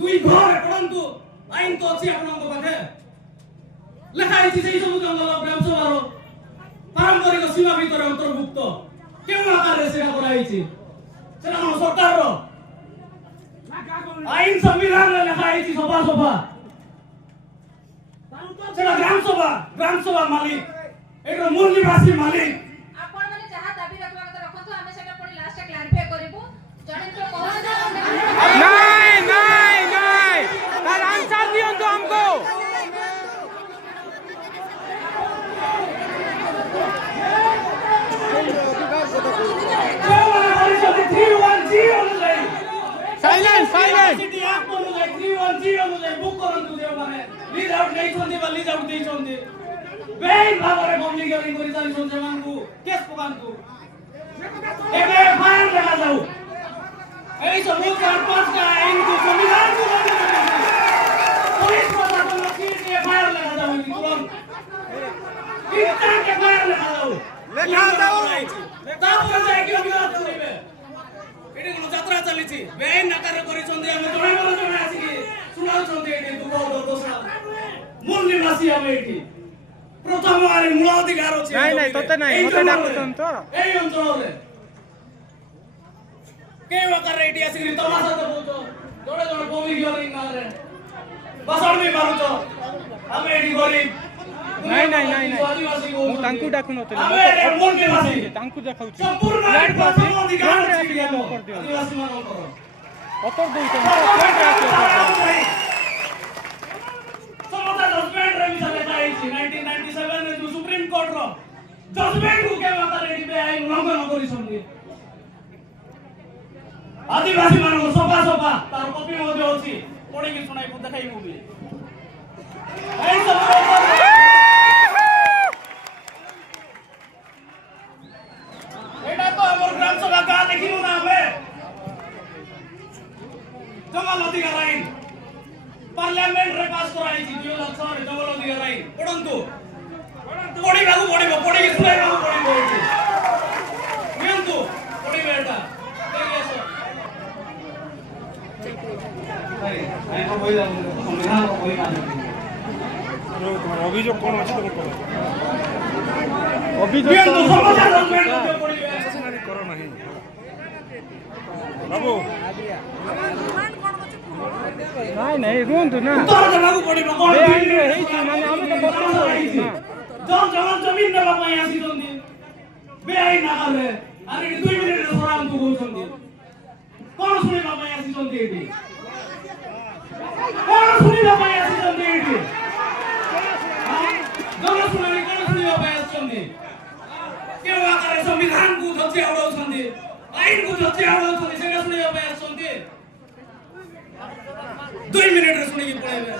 দুই ঘর পড়ন্তু আইন তো আছে আপনাদের পাখে লেখা আছে সেই সব জঙ্গল গ্রাম সভার পারম্পরিক সীমা ভিতরে অন্তর্ভুক্ত কেউ আকারে সেটা করা হয়েছে সেটা আমার সরকার আইন সংবিধানে লেখা আছে সভা সভা সেটা গ্রাম সভা মালিক এটা মূল নিবাসী মালিক ଆପଣ ମାନେ ଯାହା ଦାବି ରଖିବା କଥା ରଖନ୍ତୁ ଆମେ ସେଟା ପୁଣି ଲାଷ୍ଟ କ୍ଲାରିଫାଇ କରିବୁ ଜଣେ ତ କହୁଛି नहीं नहीं नहीं तार आंसर दियंतु हमको साइलेंस साइलेंस सिटी एक्ट अनुसार 310 अनुसार बुक करंतु देव माने लीज आउट नहीं छंदी बा लीज आउट देई छंदी बेन भाବରେ कम्युनिकेटिंग करि चाली छन सेमानकु केस पकांतु एबे फायर लगा जाऊ এই সব চার পাঁচটা আইন কো সংবিধান কো পুলিশ প্রশাসন কি দিয়ে ফায়ার লাগা যাবে তুরন্ত কিটা কে ফায়ার লাগা যাও লেখা দাও তারপরে যাই কি বিরোধ করিবে এটি কোন যাত্রা চালিছি বেন আকার করি চন্দি আমি জনাই বলা জনাই আসি কি শুনাও চন্দি এটি দুঃখ দোষা মূল নিবাসী আমি এটি প্রথম আর মূল অধিকার আছে नहीं नहीं তোতে নাই মতে ডাকুছন তো এই অঞ্চলে केवा कर रेडी आसी तमाशा तो बोलतो जोड़े जोड़े कोमी गियोरिंग मारे बसड़ में मारू तो हमें एडी गरीब नहीं नहीं नहीं नहीं आदिवासी को मु तांकु डाकुन होते हमें रे मूल निवासी तांकु देखाउची संपूर्ण आदिवासी अधिकार अछि आदिवासी मानो करो অতর দুই তো পয়েন্ট রাখো समता जजमेंट रे मिसाले जाईची 1997 रे सुप्रीम कोर्ट रो जजमेंट को केवा कर रेडी पे आई उल्लंघन करी संदी आदिवासी मानव सफा सफा तार कॉपी मध्ये होची पढी की सुनाई को देखाई मूवी এই সব এটা তো আমার গ্রাম সভা কা দেখিনু না আমি জঙ্গল অধিকার আইন পার্লামেন্ট রে পাস কৰাইছি 2006 রে জঙ্গল অধিকার আইন পড়ন্তু পড়িবাকু পড়িব পড়ি কি শুনাইবাকু পড়িব নিয়ন্তু পড়িবে এটা দেখি আসো অভিযোগ কোন আছে তুমি করো অভিযোগ করো নাই বাবু নাই নাই রুন্তু না উত্তর দেବାକୁ ପଡିବ কোন ହେଇଛି ମାନେ ଆମେ ତ ବସନ୍ତୁ ହେଇଛି ଜମିନ ଦେବା ପାଇଁ ଆସିଛନ୍ତି ବେଆଇନ ଆକାରରେ ଆରେ 2 ମିନିଟରେ ସରାନ୍ତୁ କହୁଛନ୍ତି କଣ ଶୁଣିବା ପାଇଁ ଆସିଛନ୍ତି ଏଠି କଣ ଶୁଣିବା ପାଇଁ ଆସିଛନ୍ତି ଏଠି ଜନଶୁଣାଣି କଣ ଶୁଣିବା ପାଇଁ ଆସିଛନ୍ତି କେଉଁ ଆକାରରେ ସମ୍ବିଧାନକୁ ଧଚି ଆଉଡ଼ାଉଛନ୍ତି ଆଇନକୁ ଧଚି ଆଉଡ଼ାଉଛନ୍ତି ସେଇଟା ଶୁଣିବା ପାଇଁ ଆସିଛନ୍ତି 2 ମିନିଟରେ ଶୁଣିକି ପଳେଇବେ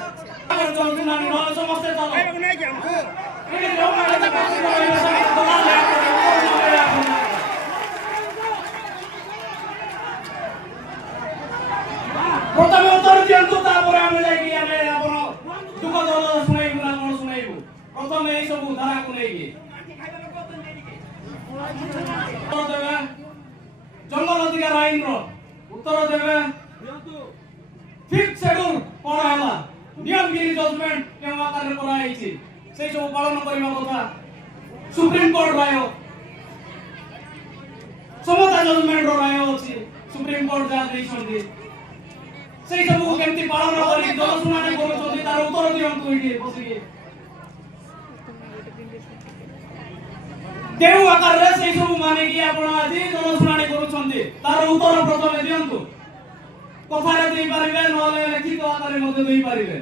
ଆମର ଜନଶୁଣାଣି ନହେଲେ ସମସ୍ତେ ଚାଲ ଏଠି ଯୋଉମାନେ প্রথমে উত্তর দিয়ন্তু তারপরে আমি যাইকি আমি আপন দুঃখ দল শুনাইবু না কোন শুনাইবু প্রথমে এই সব ধারা কো নেকি উত্তর দেবে জঙ্গল অধিকার আইন র উত্তর দেবে ফিফথ শিডিউল কোন ହେଲା নিয়মগিরি জজমেন্ট কেউ আকারে করা হইছে সেই সব পালন করিবা কথা সুপ্রিম কোর্ট রায় সমতা জজমেন্ট র রায় ଅଛି সুপ্রিম কোর্ট যা ଦେଇଛନ୍ତି সেই সব কেমতি পালন করি জনশুনানি କରୁଛନ୍ତି ତାର ଉତ୍ତର ଦିଅନ୍ତୁ ଏଠି ବସିକି କେଉଁ ଆକାରରେ সেই ସବୁ ମାନିକି ଆପଣ ଆଜି ଜନଶୁଣାଣି କରୁଛନ୍ତି ତାର ଉତ୍ତର ପ୍ରଥମେ ଦିଅନ୍ତୁ କଥାରେ ଦେଇପାରିବେ ନହେଲେ ଲିଖିତ ଆକାରରେ ମଧ୍ୟ ଦେଇପାରିବେ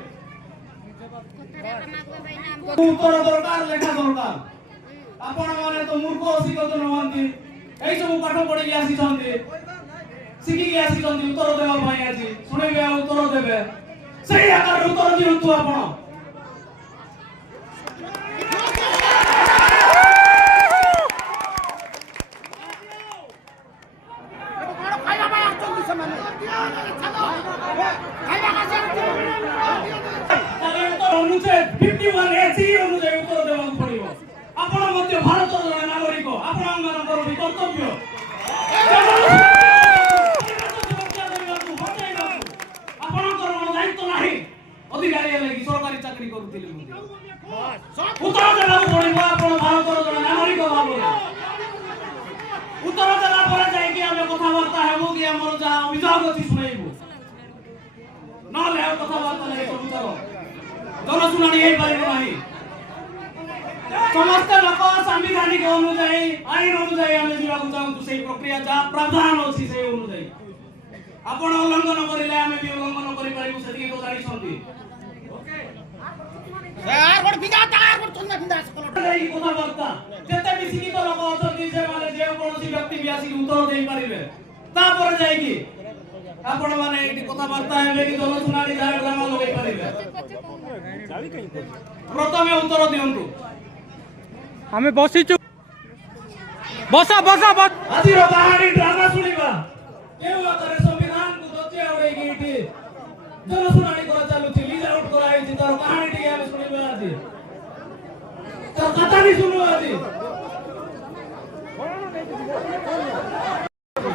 ଉତ୍ତର ଦରକାର ଲେଖା ଦରକାର ଆପଣମାନେ ତ ମୂର୍ଖ ଶିକ୍ଷିତ ନୁହନ୍ତି ଏଇ ସବୁ ପାଠ ପଢିକି ଆସିଛନ୍ତି ଶିଖିକି ଆସିଛନ୍ତି ଉତ୍ତର ଦେବା ପାଇଁ ଆଜି ଶୁଣିବେ ଆଉ ଉତ୍ତର ଦେବେ ସେଇ ଆକାରରେ ଉତ୍ତର ଦିଅନ୍ତୁ ଆପଣ ଅନୁଚ୍ଛେଦ 51A ଅନୁଯାୟୀ ଉତ୍ତର ଦେବାକୁ ପଡିବ ଆପଣ ମଧ୍ୟ ଭାରତର ନାଗରିକ ଆପଣମାନଙ୍କର ବି କର୍ତ୍ତବ୍ୟ ଚାକିରି କରୁଥିଲି ମୁଁ ଉତ୍ତର ଦେବାକୁ ପଡ଼ିବ ଆପଣ ଭାରତର ଜଣେ ନାଗରିକ ଭାବରେ ଉତ୍ତର ଦେଲା ପରେ ଯାଇକି ଆମେ କଥାବାର୍ତ୍ତା ହେବୁ କି ଆମର ଯାହା ଅଭିଯୋଗ ଅଛି ଶୁଣେଇବୁ ନହେଲେ ଆଉ କଥାବାର୍ତ୍ତା ନାହିଁ ସବୁଥର ଜନଶୁଣାଣି ହେଇପାରିବ ନାହିଁ ସମସ୍ତ ଲୋକ ସାମ୍ବିଧାନିକ ଅନୁଯାୟୀ ଆଇନ ଅନୁଯାୟୀ ଆମେ ଯିବାକୁ ଚାହୁଁଛୁ ସେଇ ପ୍ରକ୍ରିୟା ଯାହା ପ୍ରାବଧାନ ଅଛି ସେଇ ଅନୁଯାୟୀ ଆପଣ ଉଲ୍ଲଂଘନ କରିଲେ ଆମେ ବି ଉଲ୍ଲଂଘନ କରିପାରିବୁ ସେତିକି ତ ଜାଣିଛନ୍ତି କଥାବାର୍ତ୍ତା ଯେତେ ବି ଶିକ୍ଷିତ ଲୋକ ଅଛନ୍ତି ସେମାନେ ଯେକୌଣସି ବ୍ୟକ୍ତି ବି ଆସିକି ଉତ୍ତର ଦେଇପାରିବେ ତାପରେ ଯାଇକି ଆପଣ ମାନେ ଏଠି କଥାବାର୍ତ୍ତା ହେବେ କି ଜନଶୁଣାଣି ଡ୍ରାମା ଲଗେଇ ପାରିବେ ପ୍ରଥମେ ଉତ୍ତର ଦିଅନ୍ତୁ ଆମେ ବସିଛୁ ବସ ବସ ବସ ଆଜିର କାହାଣୀ ଡ୍ରାମା ଶୁଣିବା କେଉଁ ଆକାରରେ ସମ୍ବିଧାନକୁ ଦଚିଆ ଉଡ଼େଇକି ଏଠି ଜନଶୁଣାଣି କରା ଚାଲୁଛି ଲିଜ୍ ଆଉଟ୍ କରାହେଇଛି ତାର କାହାଣୀ ଟିକେ ଆମେ ଶୁଣିବା ଆଜି ତାର କଥାଟି ଶୁଣିବା ଆଜି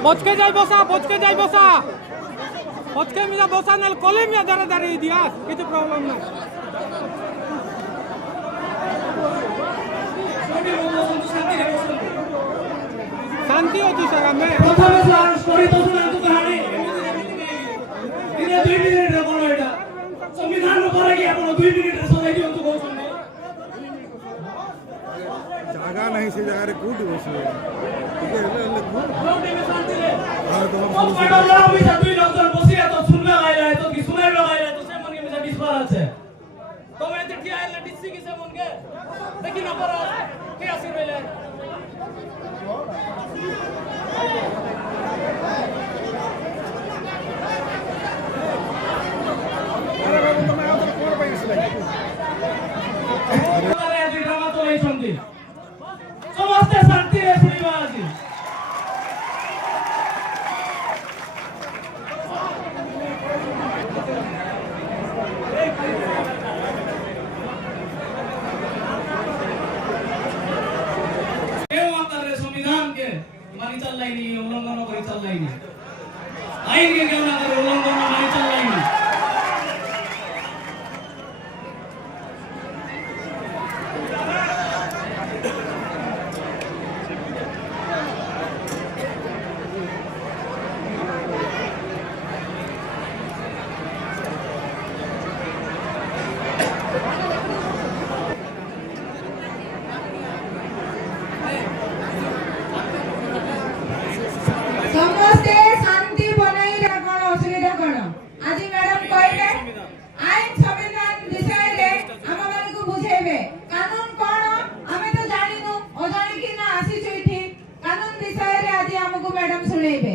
বচকে যাই বসা বচকে মিলা বসা নাল কলে মিয়া দাঁড়া দাঁড়িয়ে দিয়া কিছু প্রবলেম নাই শান্তি ଅଛି ସାର୍ ଆମେ ପ୍ରଥମେ ଷ୍ଟୋରି ତ ଶୁଣାନ୍ତୁ କାହାଣୀ ଦିନେ 2 ମିନିଟରେ କଣ ଏଇଟା ସମ୍ବିଧାନ ପରେ କି ଆପଣ 2 ମିନିଟରେ ସଜାଇ ଦିଅନ୍ତୁ କହୁଛନ୍ତି ଜାଗା ନାହିଁ ସେ ଜାଗାରେ କୋଉଠି ବସିବେ ଟିକେ ହେଲେ କୋଉଠି ବି ଶାନ୍ତିରେ ହଁ ତମ ম্যাডাম না বিসা 2 লোকজন বসিয়া তো শুনবে গাইলা তো কি শুনাইবে গাইলা তো সে মনে বিসা ডিসপার আছে তুমি এতে কি আইলা ডিসি কি সে মনকে দেখি না পড়া কে আসি রইলে ସମସ୍ତେ ଶାନ୍ତିରେ ଶୁଣିବା ଆଜି କେଉଁ ଆକାରରେ ସମ୍ବିଧାନকে ମାନି ଚାଲିଲାଇନି ଉଲ୍ଲଂଘନ କରି ଚାଲିଲାଇନି ଆଇନকে କେଉଁ ଆକାରରେ ଉଲ୍ଲଂଘନ ମାନି ଚାଲିଲାଇନି ସମସ୍ତେ ଶାନ୍ତି ବନାଇ କଣ ଅସୁବିଧା କଣ ଆଜି ମ୍ୟାଡାମ କହିଲେ ଆଇନ ସମ୍ବିଧାନ ବିଷୟରେ ଆମମାନଙ୍କୁ ବୁଝେଇବେ କାନୁନ କଣ ଆମେ ତ ଜାଣିନୁ ଅଜାଣିକି ନା ଆସିଛୁ ଏଠି କାନୁନ ବିଷୟରେ ଆଜି ଆମକୁ ମ୍ୟାଡାମ ଶୁଣେଇବେ